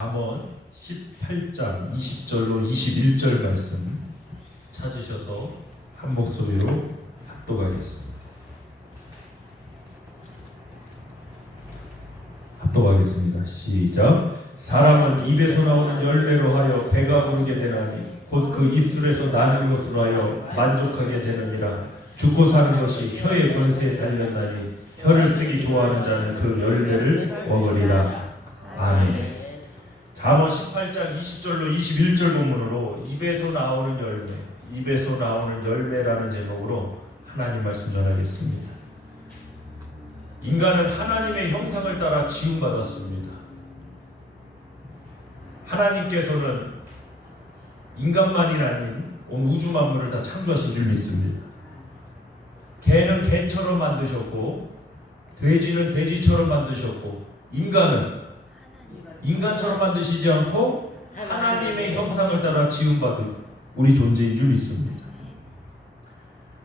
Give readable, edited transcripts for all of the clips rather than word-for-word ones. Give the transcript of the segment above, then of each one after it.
잠언 18장 20절로 21절 말씀 찾으셔서 한 목소리로 합독하겠습니다. 합독하겠습니다. 시작. 사람은 입에서 나오는 열매로 하여 배가 부르게 되나니 곧 그 입술에서 나는 것으로 하여 만족하게 되느니라. 죽고 사는 것이 혀의 권세에 달렸나니 혀를 쓰기 좋아하는 자는 그 열매를 먹으리라. 아멘. 잠언 18장 20절로 21절 본문으로 입에서 나오는 열매라는 제목으로 하나님 말씀 전하겠습니다. 인간은 하나님의 형상을 따라 지음받았습니다. 하나님께서는 인간만이 아닌 온 우주 만물을 다 창조하신 줄 믿습니다. 개는 개처럼 만드셨고 돼지는 돼지처럼 만드셨고 인간은 인간처럼 만드시지 않고 하나님의 형상을 따라 지음받은 우리 존재인 줄 믿습니다.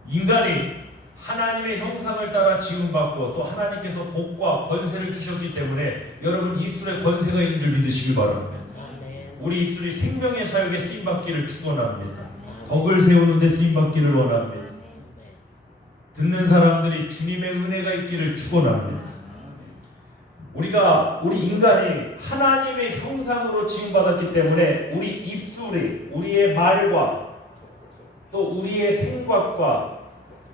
인간이 하나님의 형상을 따라 지음받고 또 하나님께서 복과 권세를 주셨기 때문에 여러분 입술에 권세가 있는 줄 믿으시기 바랍니다. 우리 입술이 생명의 사역에 쓰임받기를 축원합니다. 덕을 세우는 데 쓰임받기를 원합니다. 듣는 사람들이 주님의 은혜가 있기를 축원합니다. 우리 인간이 하나님의 형상으로 지음받았기 때문에 우리 입술이 우리의 말과 또 우리의 생각과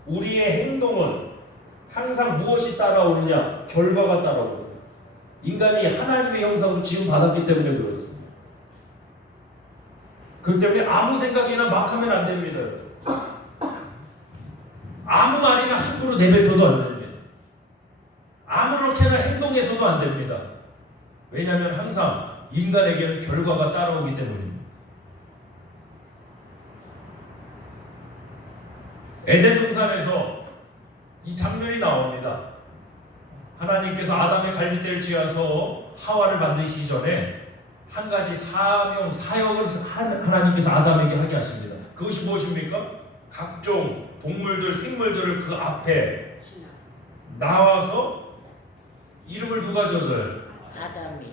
우리의 행동은 항상 무엇이 따라오느냐? 결과가 따라옵니다. 인간이 하나님의 형상으로 지음받았기 때문에 그렇습니다. 그렇기 때문에 아무 생각이나 막 하면 안 됩니다. 아무 말이나 함부로 내뱉어도 안 됩니다. 아무렇게나 행동해서도 안 됩니다. 왜냐하면 항상 인간에게는 결과가 따라오기 때문입니다. 에덴 동산에서 이 장면이 나옵니다. 하나님께서 아담의 갈빗대를 쥐어서 하와를 만드시기 전에 한 가지 사역을 하나님께서 아담에게 하게 하십니다. 그것이 무엇입니까? 각종 동물들, 생물들을 그 앞에 나와서 이름을 누가 지어줘요? 아담이.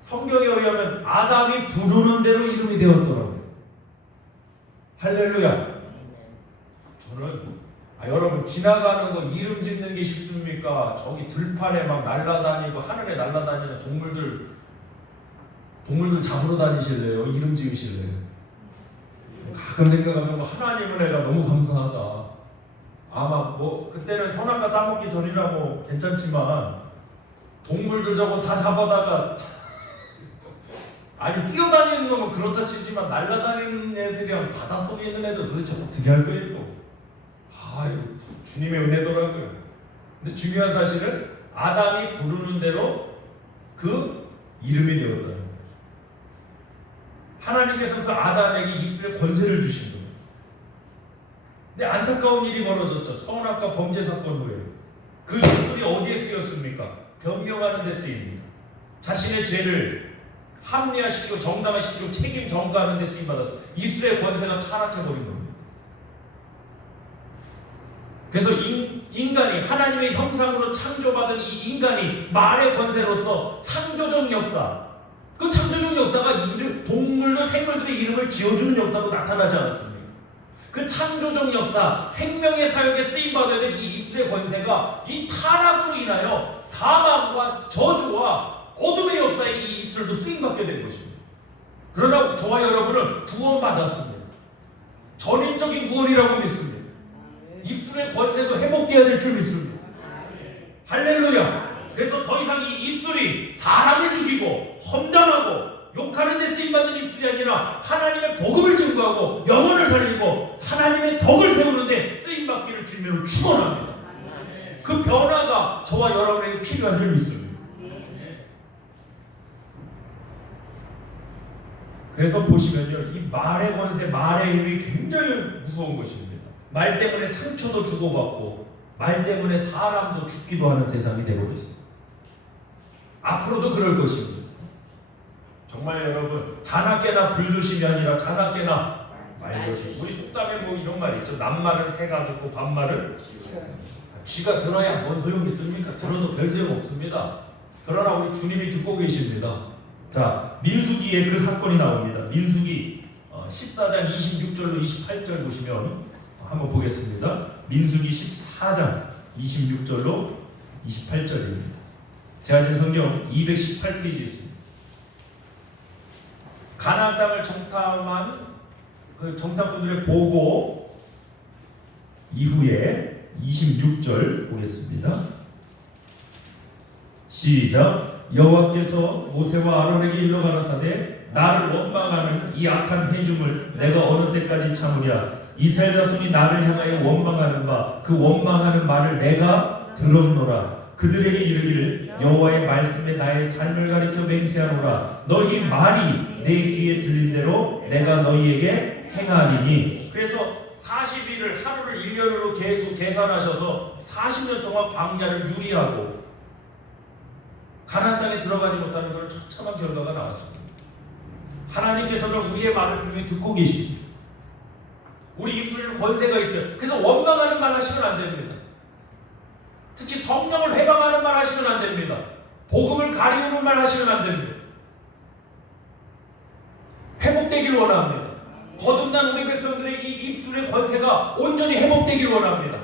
성경에 의하면 아담이 부르는 대로 이름이 되었더라고요. 할렐루야. 저는 여러분 지나가는 거 이름 짓는 게 쉽습니까? 저기 들판에 막 날아다니고 하늘에 날아다니는 동물들 잡으러 다니실래요? 이름 지으실래요? 가끔 생각하면 하나님 은혜가 너무 감사하다. 아마 그때는 선악과 따먹기 전이라고 괜찮지만 동물들 저거 다 잡아다가 아니 뛰어다니는 놈은 그렇다 치지만 날아다니는 애들이랑 바닷속에 있는 애들 도대체 어떻게 할 거예요? 이거 주님의 은혜더라고요. 근데 중요한 사실은 아담이 부르는 대로 그 이름이 되었다는 거예요. 하나님께서 그 아담에게 입술에 권세를 주신 거예요. 근데 안타까운 일이 벌어졌죠. 선악과 범죄 사건 후에 그 입술이 어디에 쓰였습니까? 변명하는 데 쓰입니다. 자신의 죄를 합리화시키고 정당화시키고 책임 전가하는 데 쓰임받았어. 입술의 권세가 타락해버린 겁니다. 그래서 인간이 하나님의 형상으로 창조받은 이 인간이 말의 권세로서 창조적 역사, 그 창조적 역사가 동물들, 생물들의 이름을 지어주는 역사로 나타나지 않았습니까? 그 창조적 역사, 생명의 사역에 쓰임받아야 될 이 입술의 권세가 이 타락으로 인하여 사망과 저주와 어둠의 역사에 이 입술도 쓰임받게 된 것입니다. 그러나 저와 여러분은 구원받았습니다. 전인적인 구원이라고 믿습니다. 입술의 권세도 회복되어야 될 줄 믿습니다. 할렐루야. 그래서 더 이상 이 입술이 사람을 죽이고 험담하고 욕하는 데 쓰임받는 입술이 아니라 하나님의 복음을 증거하고 영혼을 살리고 하나님의 덕을 세우는 데 쓰임받기를 주님으로 축원합니다. 그 변화가 저와 여러분에게 필요한 줄 믿습니다. 그래서 보시면요, 이 말의 권세, 말의 힘이 굉장히 무서운 것입니다. 말 때문에 상처도 주고받고 말 때문에 사람도 죽기도 하는 세상이 되고 있습니다. 앞으로도 그럴 것입니다. 정말 여러분, 자나깨나 불조심이 아니라 자나깨나 말조심. 우리 속담에 이런 말이 있죠. 남말은 새가 듣고 반말은 쥐가 들어야 뭔 소용이 있습니까? 들어도 별 소용 없습니다. 그러나 우리 주님이 듣고 계십니다. 자, 민수기에 그 사건이 나옵니다. 민수기 14장 26절로 28절 보시면 한번 보겠습니다. 민수기 14장 26절로 28절입니다. 제가 제 성경 218페이지에 있습니다. 가나안 땅을 정탐한 그 정탐꾼들의 보고 이후에 26절 보겠습니다. 시작. 여호와께서 모세와 아론에게 일러 가라사대 나를 원망하는 이 악한 회중을 내가 어느 때까지 참으랴. 이스라엘 자손이 나를 향하여 원망하는 바 그 원망하는 말을 내가 들었노라. 그들에게 이르기를 여호와의 말씀에 나의 삶을 가리켜 맹세하노라. 너희 말이 내 귀에 들린 대로 내가 너희에게 행하리니. 그래서 40일을 하루를 1년으로 계산하셔서 40년 동안 광야를 유리하고 가나안 땅에 들어가지 못하는 것은 처참한 결과가 나왔습니다. 하나님께서는 우리의 말을 분명히 듣고 계십니다. 우리 입술에는 권세가 있어요. 그래서 원망하는 말 하시면 안 됩니다. 특히 성령을 회방하는 말 하시면 안 됩니다. 복음을 가리우는 말 하시면 안 됩니다. 회복되길 원합니다. 거듭난 우리 백성들의 이 입술의 권세가 온전히 회복되길 원합니다.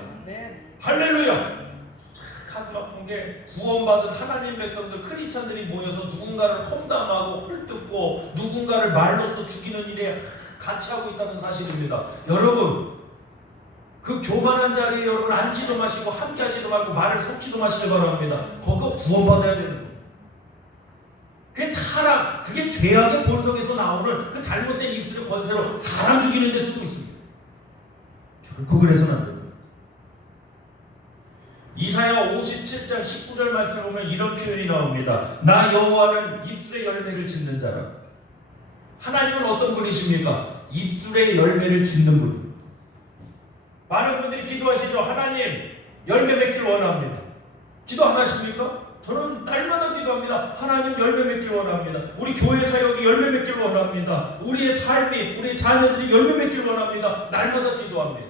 할렐루야. 가슴 아픈 게 구원받은 하나님 백성들 크리스찬들이 모여서 누군가를 험담하고 헐뜯고 누군가를 말로써 죽이는 일에 같이 하고 있다는 사실입니다. 여러분, 그 교만한 자리에 여러분 앉지도 마시고 함께 하지도 말고 말을 섞지도 마시길 바랍니다. 그거 구원받아야 되는 거예요. 그게 타락, 그게 죄악의 본성에서 나오는 그 잘못된 입술의 권세로 사람 죽이는 데 쓰고 있습니다. 결코 그래서는 안 됩니다. 이사야 57장 19절 말씀을 보면 이런 표현이 나옵니다. 나 여호와는 입술의 열매를 짓는 자라. 하나님은 어떤 분이십니까? 입술의 열매를 짓는 분. 많은 분들이 기도하시죠. 하나님 열매 맺길 원합니다. 기도 안 하십니까? 저는 날마다 기도합니다. 하나님 열매 맺길 원합니다. 우리 교회 사역이 열매 맺길 원합니다. 우리의 삶이, 우리 자녀들이 열매 맺길 원합니다. 날마다 기도합니다.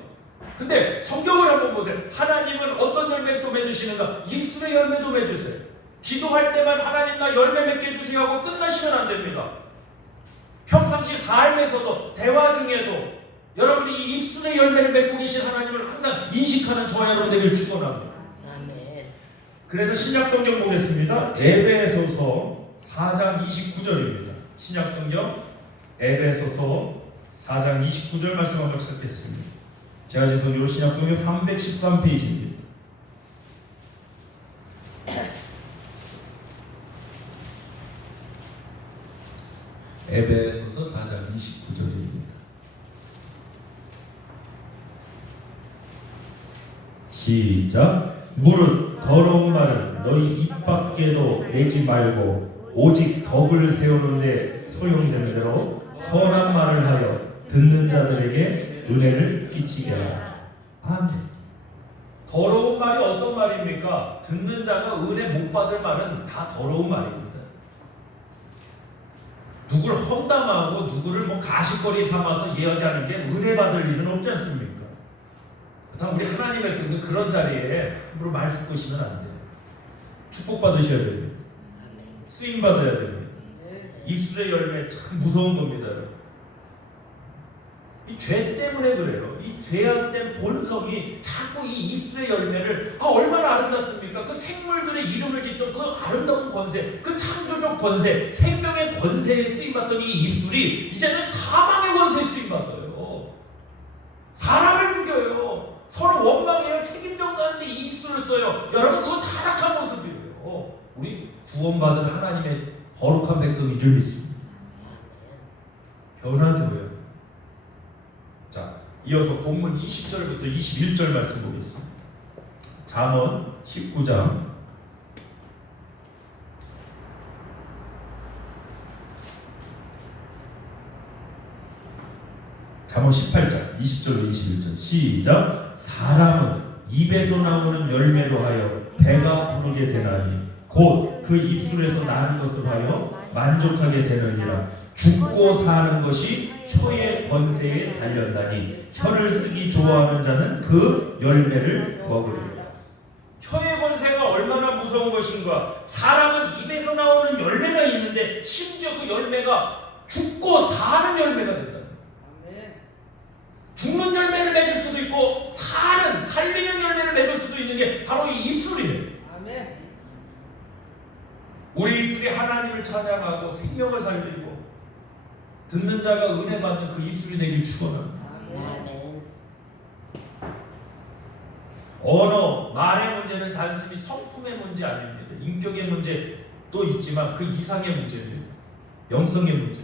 근데 성경을 한번 보세요. 하나님은 어떤 열매도 맺으시는가? 입술의 열매도 맺으세요. 기도할 때만 하나님 나 열매 맺게 해주세요 하고 끝나시면 안 됩니다. 평상시 삶에서도 대화 중에도 여러분이 이 입술의 열매를 맺고 계신 하나님을 항상 인식하는 저와 여러분 되길 축원합니다. 그래서 신약성경 보겠습니다. 에베소서 4장 29절입니다. 신약성경 에베소서 4장 29절 말씀 한번 찾겠습니다. 제가 제 성경으로 신약성경 313페이지입니다. 에베소서 4장 29절입니다. 시작. 무릇 더러운 말은 너희 입 밖에도 내지 말고 오직 덕을 세우는데 소용되는 대로 선한 말을 하여 듣는 자들에게 은혜를 끼치게 하라. 아멘. 더러운 말이 어떤 말입니까? 듣는 자가 은혜 못 받을 말은 다 더러운 말입니다. 누구를 험담하고 누구를 가십거리 삼아서 이야기하는 게 은혜 받을 일은 없지 않습니까? 그다음 우리 하나님의 백성들 그런 자리에 함부로 말 섞으시면 안 돼요. 축복 받으셔야 됩니다. 쓰임 받아야 됩니다. 입술의 열매 참 무서운 겁니다. 이 죄 때문에 그래요. 이 죄악된 본성이 자꾸 이 입술의 열매를 얼마나 아름답습니까? 그 생물들의 이름을 짓던 그 아름다운 권세, 그 창조적 권세, 생명의 권세에 쓰임받던 이 입술이 이제는 사망의 권세에 쓰임받아요. 사람을 죽여요. 서로 원망해요. 책임정하는데 이 입술을 써요. 여러분 그거 타락한 모습이에요. 우리 구원받은 하나님의 거룩한 백성인 줄 믿습니다. 변화되어요. 자, 이어서 본문 20절부터 21절 말씀 보겠습니다. 잠언 19장 잠언 18장 20절로 21절 시작. 사람은 입에서 나오는 열매로 하여 배가 부르게 되나니 곧 그 입술에서 나는 것을 하여 만족하게 되느니라. 죽고 사는 것이 혀의 권세에 달렸다니 혀를 쓰기 좋아하는 자는 그 열매를 먹으리라. 혀의 권세가 얼마나 무서운 것인가. 사람은 입에서 나오는 열매가 있는데 심지어 그 열매가 죽고 사는 열매가 된다. 죽는 열매를 맺을 수도 있고 살리는 열매를 맺을 수도 있는 게 바로 이 입술이에요. 아멘. 우리 입술이 하나님을 찬양하고 생명을 살리고 듣는 자가 은혜 받는 그 입술이 되길 축원합니다. 아멘. 언어, 말의 문제는 단순히 성품의 문제 아닙니다. 인격의 문제도 있지만 그 이상의 문제입니다. 영성의 문제.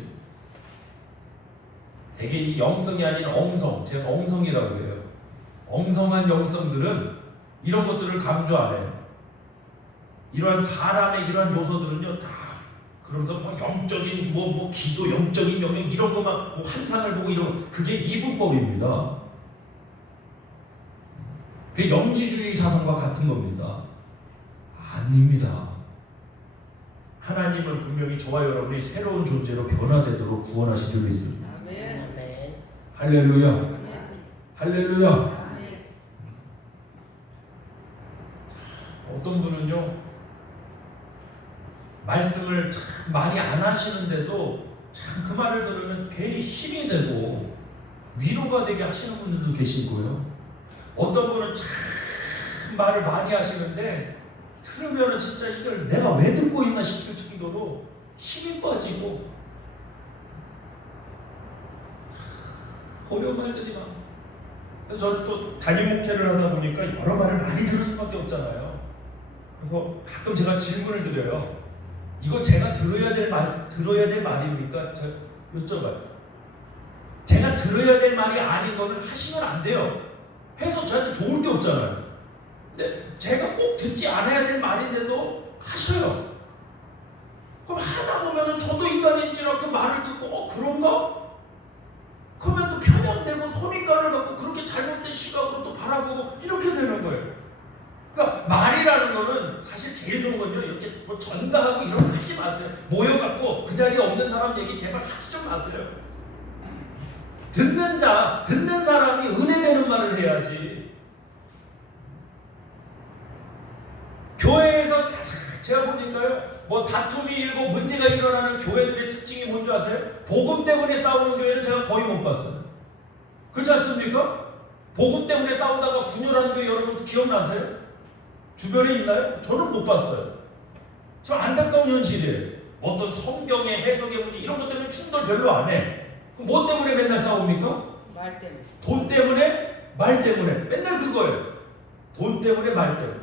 되게 이 영성이 아닌 엉성, 제가 엉성이라고 해요. 엉성한 영성들은 이런 것들을 강조 안 해요. 이러한 사람의 이러한 요소들은요 다 그러면서 뭐 영적인 뭐 기도, 영적인 영역 이런 것만 뭐 환상을 보고 이런 그게 이분법입니다. 그게 영지주의 사상과 같은 겁니다. 아닙니다. 하나님은 분명히 저와 여러분이 새로운 존재로 변화되도록 구원하신 줄 믿습니다. 아멘. 할렐루야. 아멘. 할렐루야. 아멘. 어떤 분은요 말씀을 참 많이 안 하시는데도 참 그 말을 들으면 괜히 힘이 되고 위로가 되게 하시는 분들도 계시고요. 어떤 분은 참 말을 많이 하시는데 들으면 진짜 이걸 내가 왜 듣고 있나 싶을 정도로 힘이 빠지고 어려운 말들이 많아요. 그래서 저도 또 담임 목회를 하다 보니까 여러 말을 많이 들을 수밖에 없잖아요. 그래서 가끔 제가 질문을 드려요. 이거 제가 들어야 될 말입니까? 제가 여쭤봐요. 제가 들어야 될 말이 아닌 거는 하시면 안 돼요. 해서 저한테 좋을 게 없잖아요. 근데 제가 꼭 듣지 않아야 될 말인데도 하셔요. 그럼 하다 보면은 저도 인간인지라 그 말을 듣고 그런가? 그러면 또 편향되고 선입관을 갖고 그렇게 잘못된 시각으로 또 바라보고 이렇게 되는 거예요. 그러니까 말이라는 거는 사실 제일 좋은 건요. 이렇게 뭐 전가하고 이런 거 하지 마세요. 모여갖고 그 자리에 없는 사람 얘기 제발 하지 좀 마세요. 듣는 사람이 은혜되는 말을 해야지. 교회에서 제가 보니까요. 뭐 다툼이 일고 문제가 일어나는 교회들의 특징이 뭔지 아세요? 복음 때문에 싸우는 교회는 제가 거의 못 봤어요. 그렇지 않습니까? 복음 때문에 싸우다가 분열하는 교회 여러분 기억나세요? 주변에 있나요? 저는 못 봤어요. 저 안타까운 현실이에요. 어떤 성경의 해석의 문제 이런 것 때문에 충돌 별로 안 해. 뭐 때문에 맨날 싸웁니까? 말 때문에. 돈 때문에, 말 때문에. 맨날 그거예요. 돈 때문에, 말 때문에.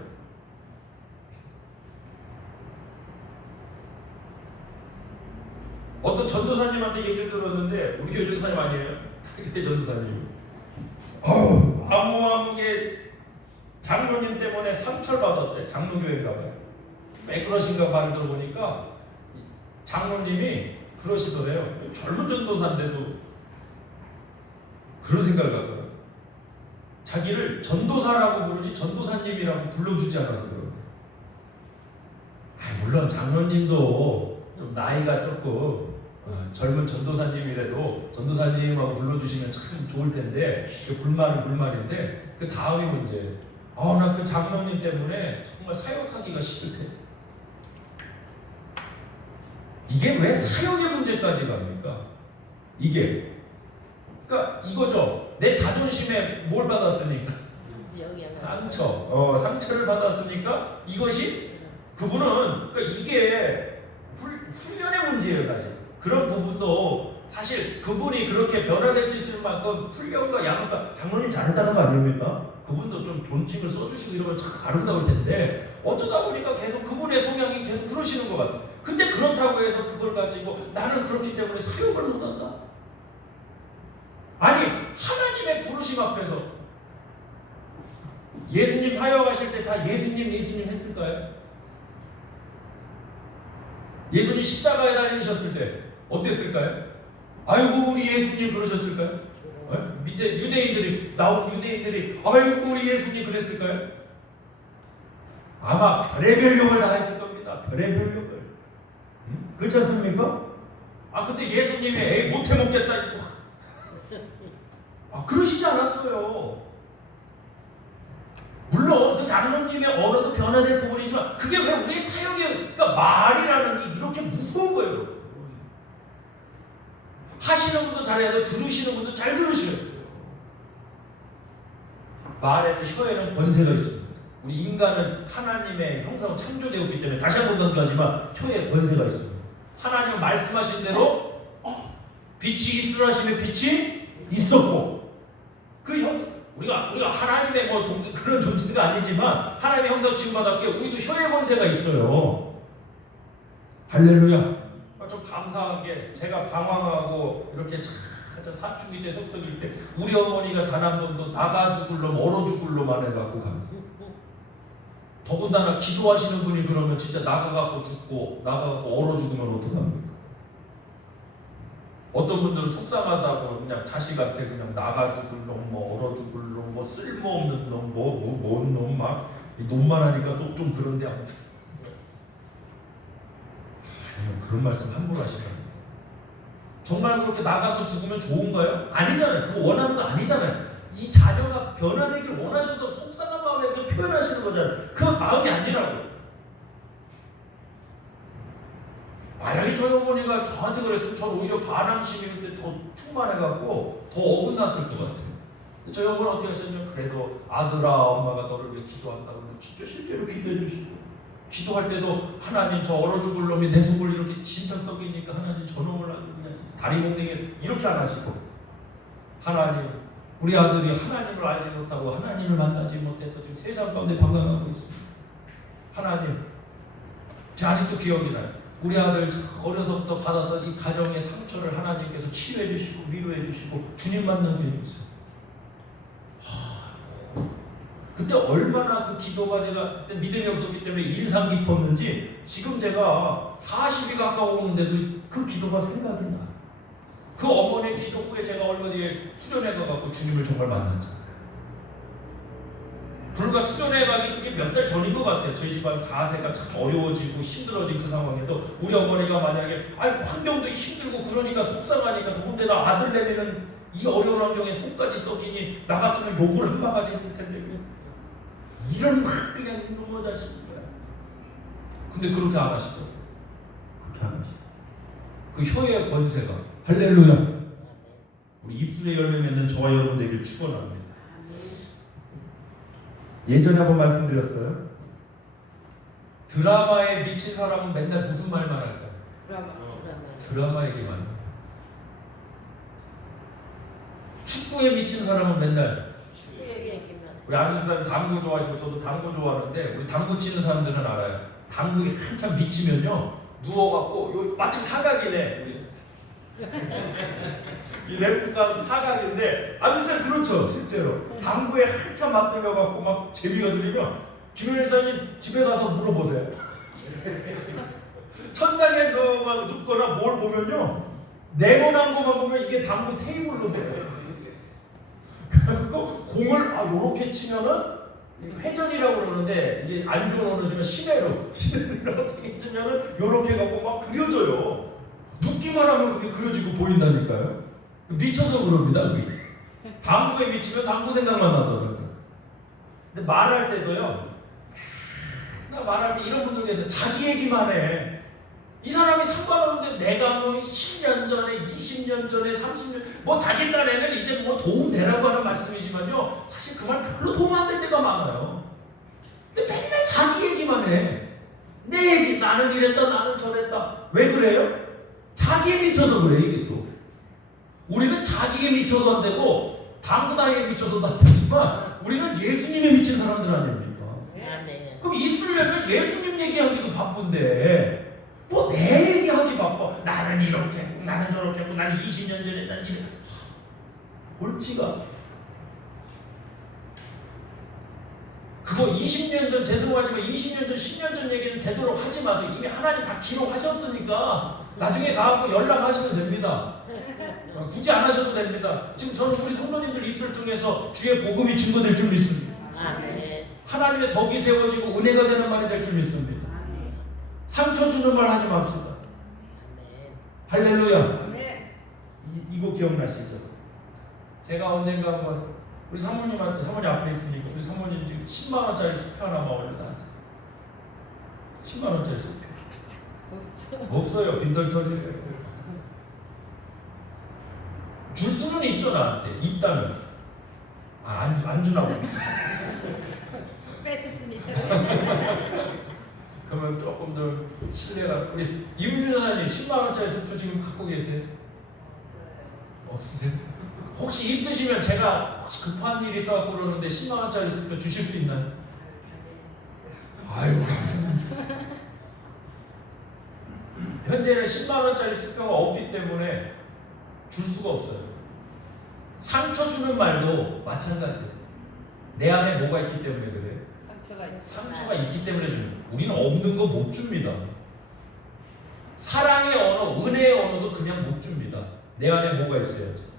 어떤 전도사님한테 얘기를 들었는데 우리 교회 전도사님 아니에요? 그때 전도사님 아무게 장로님 때문에 상처를 받았대. 장로교회인가 봐요. 왜 그러신가 말을 들어보니까 장로님이 그러시더래요. 젊은 전도사인데도 그런 생각을 갖더라고요. 자기를 전도사라고 부르지 전도사님이라고 불러주지 않아서 그래요. 물론 장로님도 좀 나이가 조금 젊은 전도사님이라도 전도사님하고 불러주시면 참 좋을 텐데 불만은 불만인데 그 다음이 문제예요. 나 그 장로님 때문에 정말 사역하기가 싫대. 이게 왜 사역의 문제까지 갑니까? 이게 그러니까 이거죠. 내 자존심에 뭘 받았으니까 상처를 받았으니까 이것이 그분은 그러니까 이게 훈련의 문제예요. 사실 그런 부분도 사실 그분이 그렇게 변화될 수 있을 만큼 훈련과 양육과 장로님 잘했다는 거 아닙니까? 그분도 좀 존칭을 써주시고 이러면 참 아름다울 텐데 어쩌다 보니까 계속 그분의 성향이 계속 그러시는 것 같아요. 근데 그렇다고 해서 그걸 가지고 나는 그렇기 때문에 사역을 못한다? 아니 하나님의 부르심 앞에서 예수님 사역하실 때 다 예수님 했을까요? 예수님 십자가에 달리셨을 때 어땠을까요? 아이고 우리 예수님 그러셨을까요? 밑에 나온 유대인들이 아이고 우리 예수님 그랬을까요? 아마 별의별 욕을 다 했을 겁니다. 별의별 욕을. 그렇지 않습니까? 근데 예수님이 에이 못해 먹겠다. 그러시지 않았어요. 물론 물론 그 장로님의 언어도 변화될 부분이지만 그게 왜 우리의 사역의 그러니까 말이라는 게 이렇게 무서운 거예요. 하시는 분도 잘해야 돼요. 들으시는 분도 잘 들으셔야 돼요. 말에는 혀에는 권세가 있습니다. 우리 인간은 하나님의 형상으로 창조되었기 때문에 다시 한번 강조하지만 혀에 권세가 있습니다. 하나님은 말씀하신 대로 빛이 있으라 하시면 빛이 있었고 우리가 하나님의 그런 존재가 아니지만 하나님의 형상 지음받았기에 우리도 혀의 권세가 있어요. 할렐루야. 좀 감사한 게 제가 방황하고 이렇게 사춘기 때 속썩일 때 우리 어머니가 단 한 번도 나가 죽을 놈 얼어 죽을 놈만 해갖고 갔어요. 더군다나 기도하시는 분이 그러면 진짜 나가갖고 죽고 나가갖고 얼어 죽으면 어떡합니까? 어떤 분들은 속상하다고 그냥 자식한테 그냥 나가 죽을 놈, 뭐 얼어 죽을 놈, 뭐 쓸모없는 놈, 뭔 놈 막 놈만 하니까 또 좀 그런데 아무튼 그런 말씀 함부로 하시면 정말 그렇게 나가서 죽으면 좋은가요? 아니잖아요. 그거 원하는 거 아니잖아요. 이 자녀가 변화되길 원하셔서 속상한 마음에 표현하시는 거잖아요. 그 마음이 아니라고. 만약에 저희 어머니가 저한테 그랬으면 저는 오히려 반항심일 때 더 충만해갖고 더 어긋났을 것 같아요. 저희 어머니는 어떻게 하셨냐면 그래도 아들아 엄마가 너를 위해 기도한다고 진짜 실제로 기도해 주시고 기도할 때도 하나님 저 얼어 죽을 놈이 내 속을 이렇게 진탕 썩이니까 하나님 저 놈을 아주 그냥 다리 몽둥이 이렇게 안 하시고 하나님 우리 아들이 하나님을 알지 못하고 하나님을 만나지 못해서 지금 세상 가운데 방황하고 있습니다. 하나님 제가 아직도 기억이 나요. 우리 아들 어려서부터 받았던 이 가정의 상처를 하나님께서 치유해 주시고 위로해 주시고 주님 만나게 해주세요. 그때 얼마나 그 기도가 제가 그때 믿음이 없었기 때문에 인상 깊었는지 지금 제가 40이 가까워오는데도 그 기도가 생각이 나. 그 어머니의 기도 후에 제가 얼마 뒤에 수련회 가갖고 주님을 정말 만났잖아요. 불과 수련회 가기 그게 몇 달 전인 것 같아요. 저희 집안 가세가 참 어려워지고 힘들어진 그 상황에도 우리 어머니가 만약에 환경도 힘들고 그러니까 속상하니까 더군다나 아들 내면은 이 어려운 환경에 속까지 썩이니 나 같으면 욕을 한 바가지 했을 텐데 이런 막 그냥 너무 자식인 거야. 근데 그렇게 안 하시더라고요. 그렇게 안 하시더라고요. 그 혀의 권세가 할렐루야. 우리 입술의 열매 맺는 저와 여러분 되길 축원합니다. 예전에 한번 말씀드렸어요. 드라마에 미친 사람은 맨날 무슨 말만 할까요? 드라마 얘기만. 축구에 미친 사람은 맨날 우리 아는 사람이 당구 좋아하시고 저도 당구 좋아하는데 우리 당구 치는 사람들은 알아요. 당구에 한참 미치면요 누워갖고 마침 사각이네. 이 레프트가 사각인데 아주쌤 그렇죠 실제로 당구에 한참 맞들려갖고 막 재미가 들리면 김현일 사님 집에 가서 물어보세요. 천장에 막 눕거나 뭘 보면요 네모난 것만 보면 이게 당구 테이블로 보여요. 공을 요렇게 치면은 회전이라고 그러는데 이게 안 좋은 언어지만 시내로 어떻게 치면은 요렇게 갖고 막 그려져요. 눕기만 하면 그게 그려지고 보인다니까요. 미쳐서 그럽니다. 당구에 미치면 당구 생각만 나더라고요. 근데 말할 때도요. 나 말할 때 이런 분들 계세요. 자기 얘기만 해. 이 사람이 상관없는데 내가 뭐 10년 전에 20년 전에 30년 뭐 자기 딴에는 이제 뭐 도움 되라고 하는 말씀이지만요 사실 그 말 별로 도움 안 될 때가 많아요. 근데 맨날 자기 얘기만 해. 내 얘기 나는 이랬다 나는 저랬다. 왜 그래요? 자기에 미쳐서 그래. 이게 또 우리는 자기에 미쳐서 안 되고 당구다리에 미쳐서도 안 되지만 우리는 예수님에 미친 사람들 아닙니까? 그럼 있으려면 예수님 얘기하기도 바쁜데 뭐 내 얘기하기 바빠. 나는 이렇게 했고 나는 저렇게 했고 나는 20년 전에 난 이래. 옳지가. 그거 20년 전 죄송하지만 20년 전 10년 전 얘기는 되도록 하지 마세요. 이미 하나님 다 기록하셨으니까 나중에 가서 연락하시면 됩니다. 굳이 안 하셔도 됩니다. 지금 저는 우리 성도님들 입술 통해서 주의 복음이 증거될 줄 믿습니다. 하나님의 덕이 세워지고 은혜가 되는 말이 될 줄 믿습니다. 상처 주는 말 하지 맙시다. 할렐루야. 이거 기억나시죠? 제가 언젠가 한번 우리 사모님한테, 사모님 앞에 있으니까 우리 사모님 지금 10만 원짜리 수표 하나만 올려놔. 10만 원짜리 수표. 없어요. 빈털털이에요. 줄 수는 있죠 나한테. 있다면. 안 주나 보다. 뺏을 수는 있다. 그러면 조금 더 신뢰가. 우리 이문주 사장님 10만 원짜리 수표 지금 갖고 계세요? 없으세요? 혹시 있으시면 제가 혹시 급한 일이 있어갖고 그러는데 10만 원짜리 수표 주실 수 있나요? 아이고 감사합니다. 현재는 10만 원짜리 수표가 없기 때문에 줄 수가 없어요. 상처 주는 말도 마찬가지예요. 내 안에 뭐가 있기 때문에 그래요? 상처가 있기 때문에 주는 거예요. 우리는 없는 거 못 줍니다. 사랑의 언어, 은혜의 언어도 그냥 못 줍니다. 내 안에 뭐가 있어야지.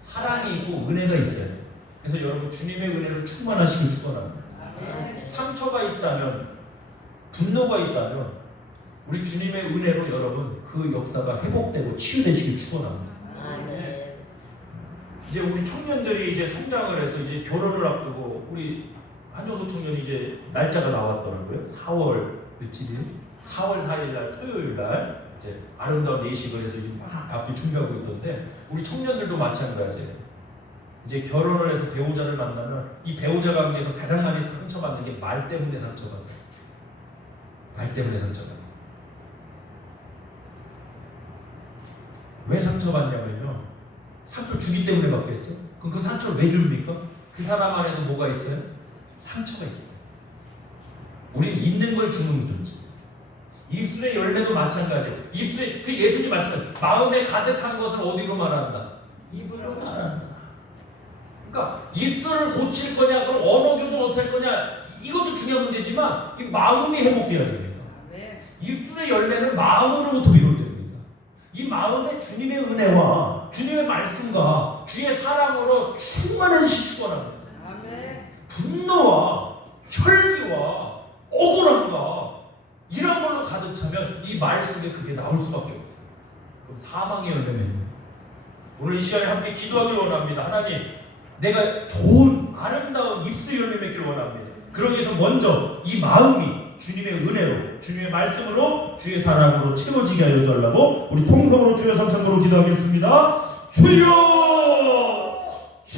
사랑이 있고 은혜가 있어요. 그래서 여러분 주님의 은혜를 충만하시길 축원합니다. 상처가 있다면, 분노가 있다면 우리 주님의 은혜로 여러분 그 역사가 회복되고 치유되시길 축원합니다. 이제 우리 청년들이 이제 성장을 해서 이제 결혼을 앞두고 우리 한정석 청년이 이제 날짜가 나왔더라고요. 4월 며칠이요? 4월 4일 날 토요일 날 이제 아름다운 예식을 해서 지금 막 바삐 준비하고 있던데 우리 청년들도 마찬가지예요. 이제 결혼을 해서 배우자를 만나면 이 배우자 관계에서 가장 많이 상처받는 게 말 때문에 상처받아요. 말 때문에 상처받아요. 왜 상처받냐면요. 상처 주기 때문에 받겠죠. 그럼 그 상처를 왜 줍니까? 그 사람 안에도 뭐가 있어요? 상처가 있기 때문에. 우리는 있는 걸 주는 거지. 입술의 열매도 마찬가지예요. 입술에 그 예수님 말씀은 마음에 가득한 것을 어디로 말한다? 입으로 말한다. 그러니까 입술을 고칠 거냐, 그럼 언어 교정 어떻게 할 거냐, 이것도 중요한 문제지만 이 마음이 회복돼야 됩니다. 입술의 열매는 마음으로부터 비롯됩니다. 이 마음에 주님의 은혜와 주님의 말씀과 주의 사랑으로 충만해지시 축원합니다. 분노와 혈기와 억울함과 이런 걸로 가득 차면 이 말 속에 그게 나올 수밖에 없어요. 그럼 사망의 열매입니다. 오늘 이 시간에 함께 기도하길 원합니다. 하나님, 내가 좋은 아름다운 입술 열매 맺길 원합니다. 그러기 위해서 먼저 이 마음이 주님의 은혜로, 주님의 말씀으로, 주의 사랑으로 채워지게 하여 달라고 우리 통성으로 주여 삼창으로 기도하겠습니다. 주여!